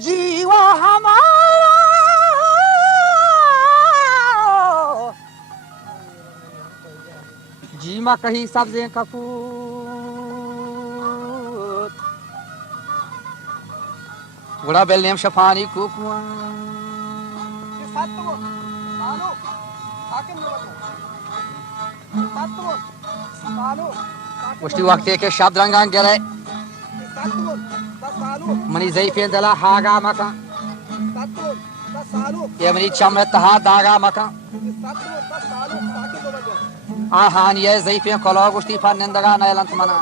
जीवा हमारा जीमा कही सब्जें कपूत गुड़ा बेलनेम शफानी कुकुआ उष्टी वक्त के शब्द रंगान गरे मनी ज़ईफ़े दला हागा मका ये मनी चमत हा दागा मका आहान ये ज़ईफ़े कलो उष्टी फन्नंदगा नयलंत मना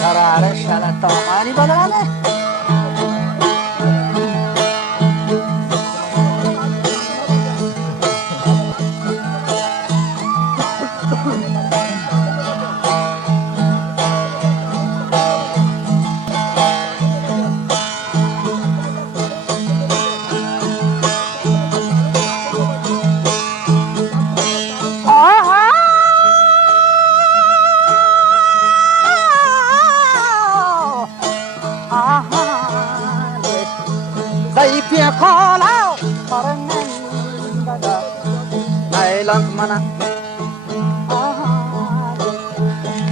करारे शाला तमारी बदलाने Kalau parangan daga nailang mana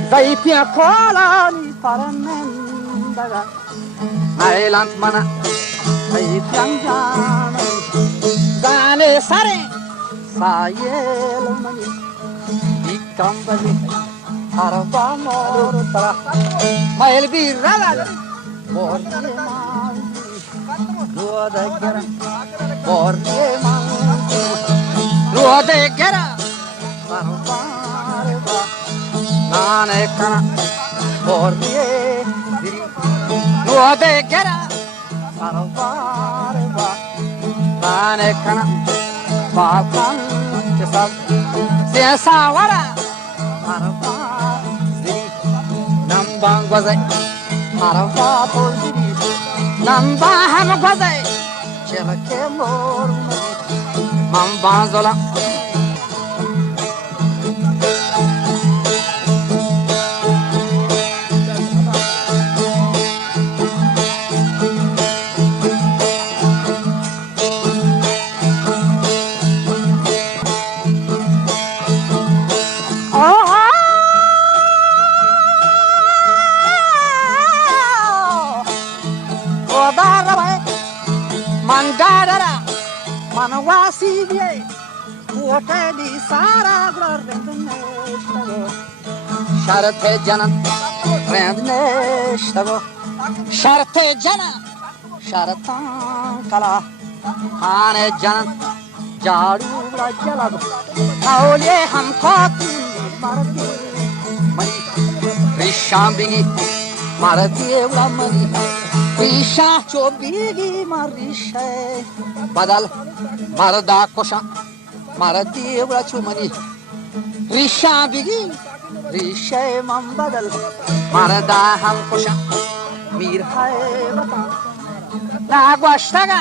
Zaipia kalau ni parangan daga nailang mana Zaipang jana gane sare sayel mani ikam bali harba mor tara mail birala bor Dua degera, porye mangu. Dua degera, parva, nane kana, porye diri. Dua degera, parva, nane kana, papan kesal, sesawara, parva diri. Nambang bazai, parva diri. Namba ham gazai chelake mor mamba zola Mandara manawasi vie kuote di sara grandnestago sharte jana grandnestago sharte jana sharatan kala hane jana jaru rajalago aule humko marti mani rishambigi marti mani Risha chobigi marisha badal marda kosha mardi ura chumani Risha bigi risha mam badal marda ham kosha mir hai bata nagwashtaga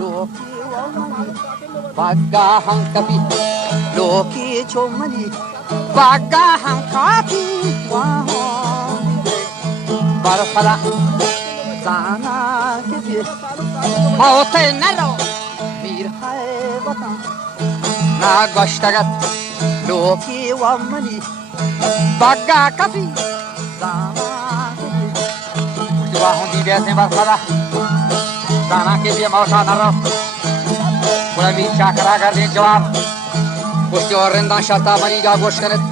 loki wamani bagga ham kapi loki chomani bagga ham kapi waho barfala Sana kiti, maote nalo, mir hai bata, na gashtagat, loki wamani, bagga kafi, sana kiti. Ustiwa hundi biasa barfada, sana kiti maota naro, pura bicha kara garde jawab, usti orendan sharta mariga goshkanet,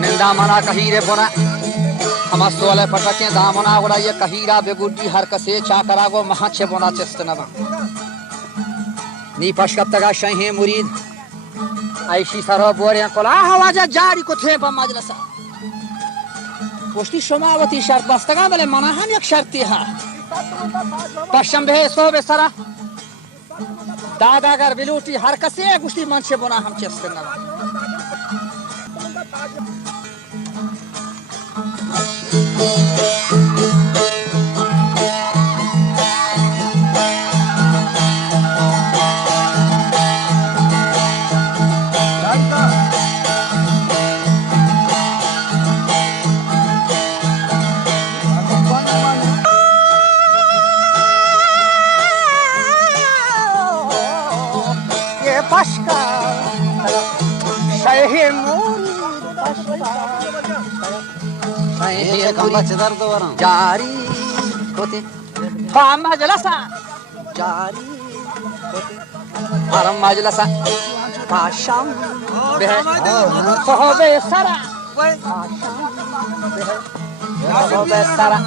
ninda mana kahire bona. हमस्तो वाले पटके दामना उड़ा ये कहीरा बेगुडी हर कसे चाकरा गो महाचे बोना चेस्तनवा नी पशकत्तगा शहे मुरीद आयशी सरो बोरे कोला हवाजा जारी को थे प मजलसा पुष्टि समावती शर्त बस्तगा बले मनाहन एक शर्ती हा पशम बे सो बेसरा दादागर बिलूटी हर कसे गुष्टी मनचे बोना हम चेस्तनवा ये कम्बा चिदर दो वरना जारी होते पाम मजलसा जारी होते परम मजलसा पाशम बह सोहबे सरा सोहबे सरा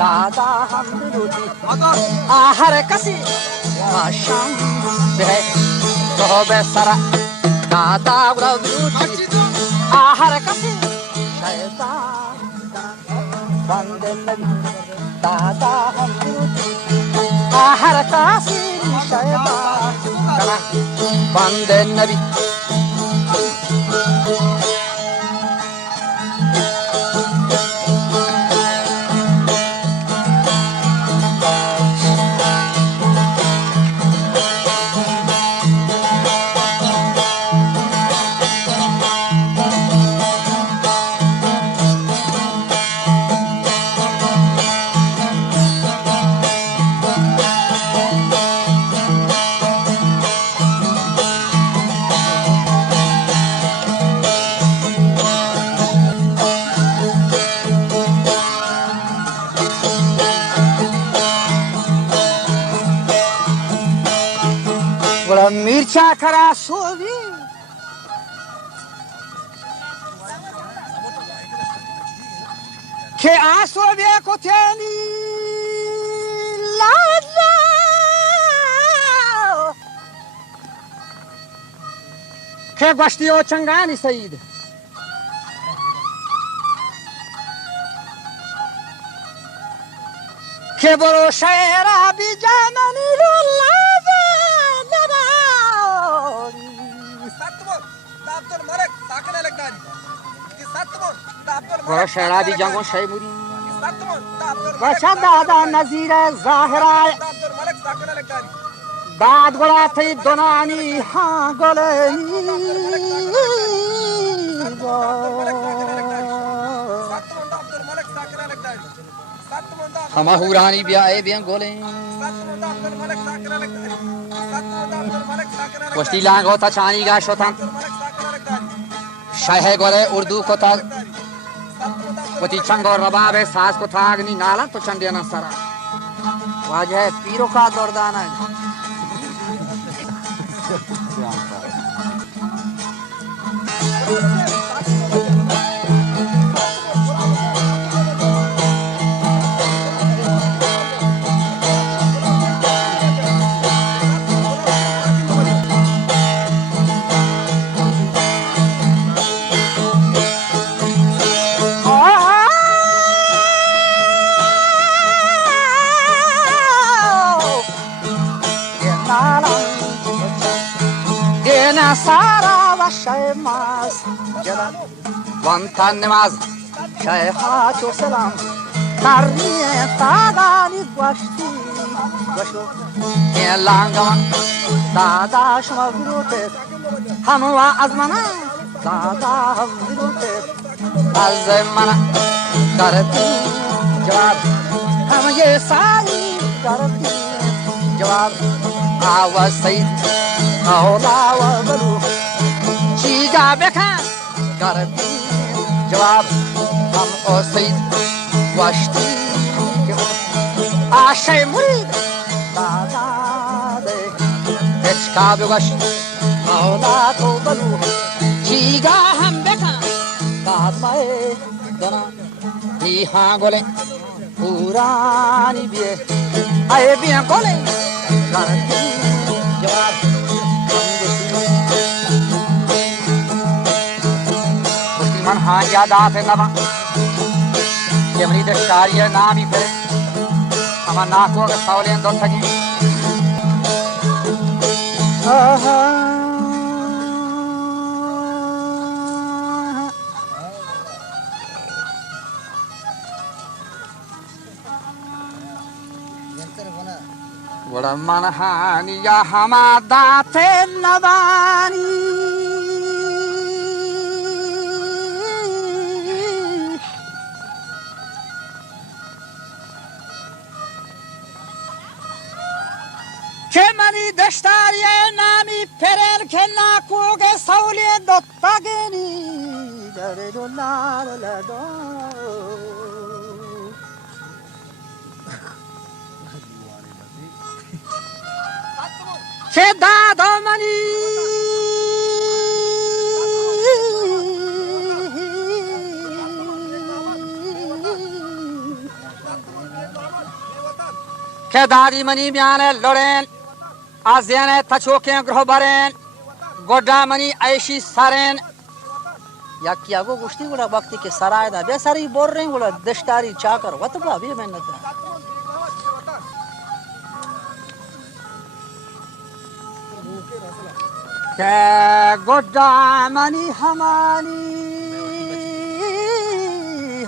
दादा हम रोटी आहर कसी पाशम बह सोहबे सरा दादा रोटी आहर कसी शैतान बंदे दादा हम आहर कसी शैतान बंदे नबी मिर्चा खरा सोवी के आसोवे को थेनी लाला के गश्तियो चंगानी सईद के बरो शेरा बिजामनी लाला बड़ा शराबी जंगों शैमुरी बचा दादा नजीर ज़ाहिरा दाद गोला थी दोनानी हाँ गोलेनी हमा हुरानी ब्याए बियां गोले वस्ती लांग होता चानी गाश होता शाह गोले उर्दू को था पति चंग और रबाब है सास को था अग्नि नाला तो चंडिया न सरा वाजह पीरों का दौरदाना सारा वशय मास जला वंता नमाज शेखा चो सलाम करनिए तागानी गश्ती गशो ये लांगवा दादा शमगुरुते हम वा अजमना दादा हम गुरुते अजमना करती जवाब हम ये सारी करती जवाब आवाज सईद औला वबलू चीजा बेखा करती जवाब हम ओ सईद वश्ती आशय मुरीद दादा दे एचका बेगश औला तो बलू चीगा हम बेखा दाद माए दना ही हाँ गोले पुरानी बिये आए बिया गोले करती जवाब मन हाँ याद आते नवा जमरी दशारिया नाम ही फिर हमार नाकों के सौले दो सजी बड़ा मन हानि या हमा दाते नवानी के मनी दस्तारिये नामी फेरेर के नाकोगे सौले दोत्तागेनी के दादा मनी के दादी मनी ब्याने लोड़ेन आज़ियाने तचोके ग्रह बरेन गोड़ा मनी ऐशी सारेन या क्या वो गुश्ती गुड़ा वक्ति के सराय दा बेसारी बोल रहे हैं गुड़ा दश्तारी चाकर वतबा भी मेहनत है के गोड़ा मनी हमारी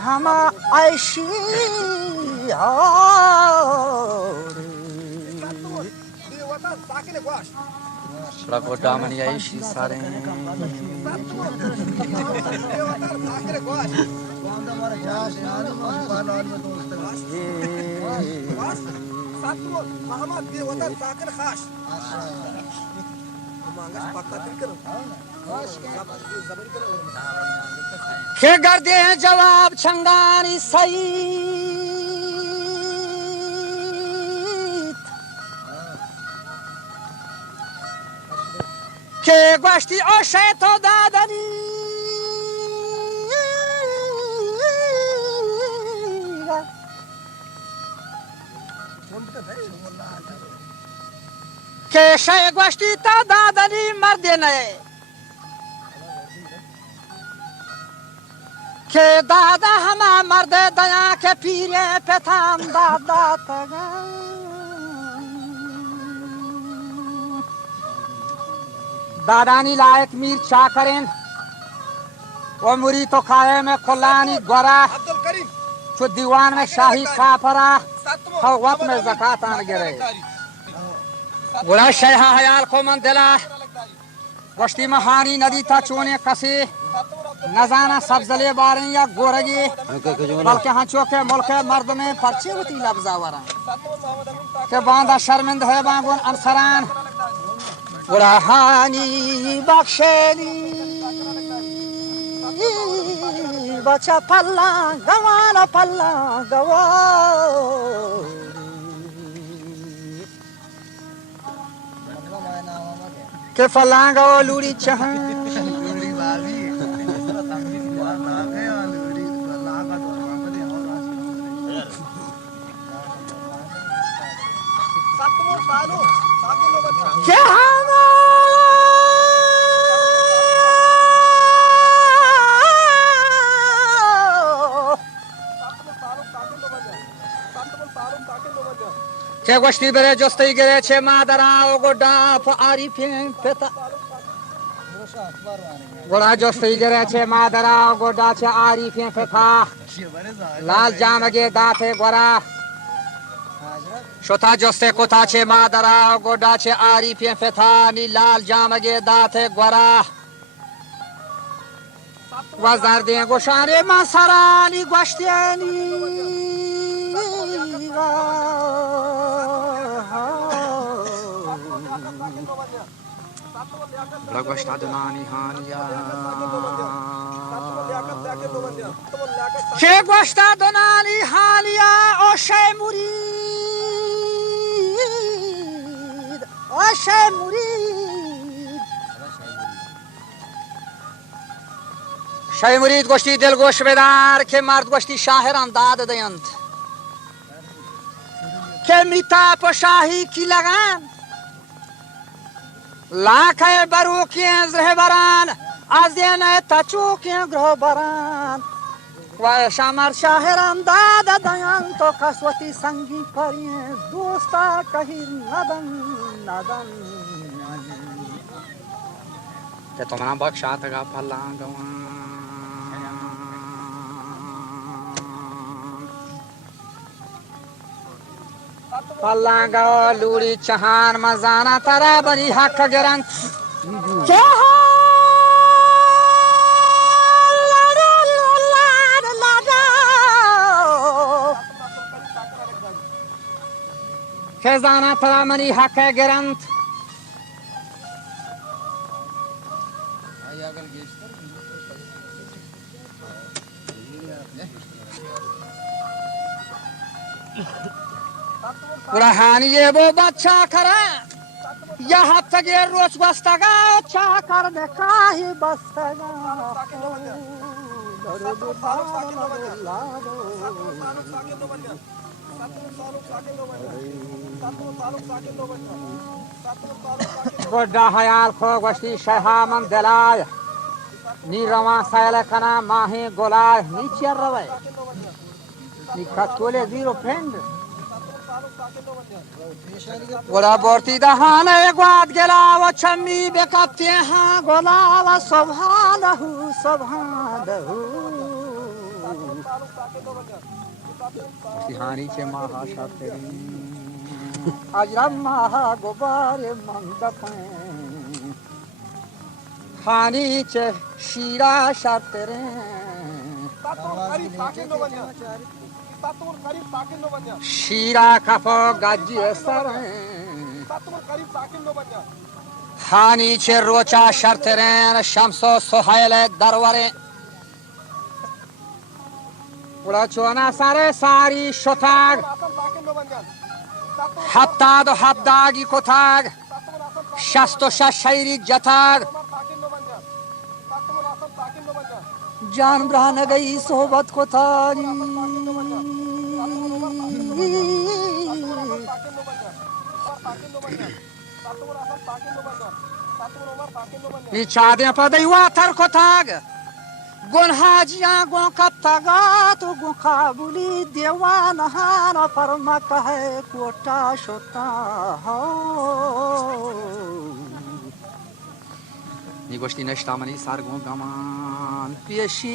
हम ऐशी गोड़ा मनी ऐशी सारे के करते हैं जवाब छंगानी सही के गोश्ती ओ शैतो दादनी के शय गोश्ती तो दादनी मर्दे नए के दादा हमा मर्दे दया के पीरे पे थाम दादा तगा दादानी लायक मीर चा करें वो मुरी तो खाए में खुलानी गोरा जो दीवान में शाही काफरा वक्त में ज़कात आन गिरे गुला शहा हयाल को मन दिला गोश्ती महानी नदी ता चोने कसे नजाना सब्जले बारें या गोरगी बल्कि हाँचो के मुल्क मर्द में पर्चे होती लफ्जावरा के बांधा शर्मिंद है बांगुन अनसरान गुराहानी बख्शेनी बचा पल्ला गवाना पल्ला गवा के फलांगा लूड़ी चाह क्या के गोश्ती बेरे जोस्ती गिरे छे मादरा ओ गोडा आरी पेता गोड़ा जोस्ती गिरे छे मादरा ओ गोडा छे आरी पेता लाल जामगे दाते गोरा शोता जोस्ते कोता छे मादरा ओ गोडा छे आरी पेता नी लाल जामगे दाते गोरा वजार दे गोशारे मासरानी गोश्तियानी लगोष्टा दुनानी हानिया के गोष्टा दुनानी हानिया ओ शे मुरीद ओ शे मुरीद शे मुरीद गोष्टी दिल गोश बेदार के मर्द गोष्टी शाहिर अंदाद दयंत के मिता शाही की लगान लाखे बरू के रहबरान आज़ेन तचू के ग्रह बरान वाशामर शाहिर अंदाद दयान तो कसवती संगी करिए दोस्ता कही नदन नदन ते तुम्हारा बख्शा तगा फलांगवा फलांगा लूड़ी चहान मजाना तरा बनी हक गिरन खेजाना तरा मनी हक गिरंत पुरानी ये वो बच्चा करा यहाँ तक ये रोज बस्तगा चा कर दे काहे बस्तगा बड़ा हयाल खो गश्ती शहामन दिलाय नीरवा सायला कना माहे गोलाय नीचे रवे निखत कोले जीरो फ्रेंड गोला बोर्ती दहान ग्वाद गेला व छम्मी बेकते हाँ गोला व सभालहु तिहानी चे महाशा तेरी अजरम महा गोबारे मंदफे हानी चे शीरा शातेरे शीरा कफो गाजी सर हानी चे रोचा शर्तरेन शमसो सोहाइल दरवरे उड़ा चोना सारे सारी शोताग हफ्ताद हफ्तागी कोताग शस्तो शायरी जताग जान ब्रान गई सोबत को थारी चादे पदई वाथर को थाग गुनहाजिया गो कत्तगा तो गुखाबुली देवान हान परमा कहे कोटा शोता हो ni gości nesztamani sargą gaman pieshi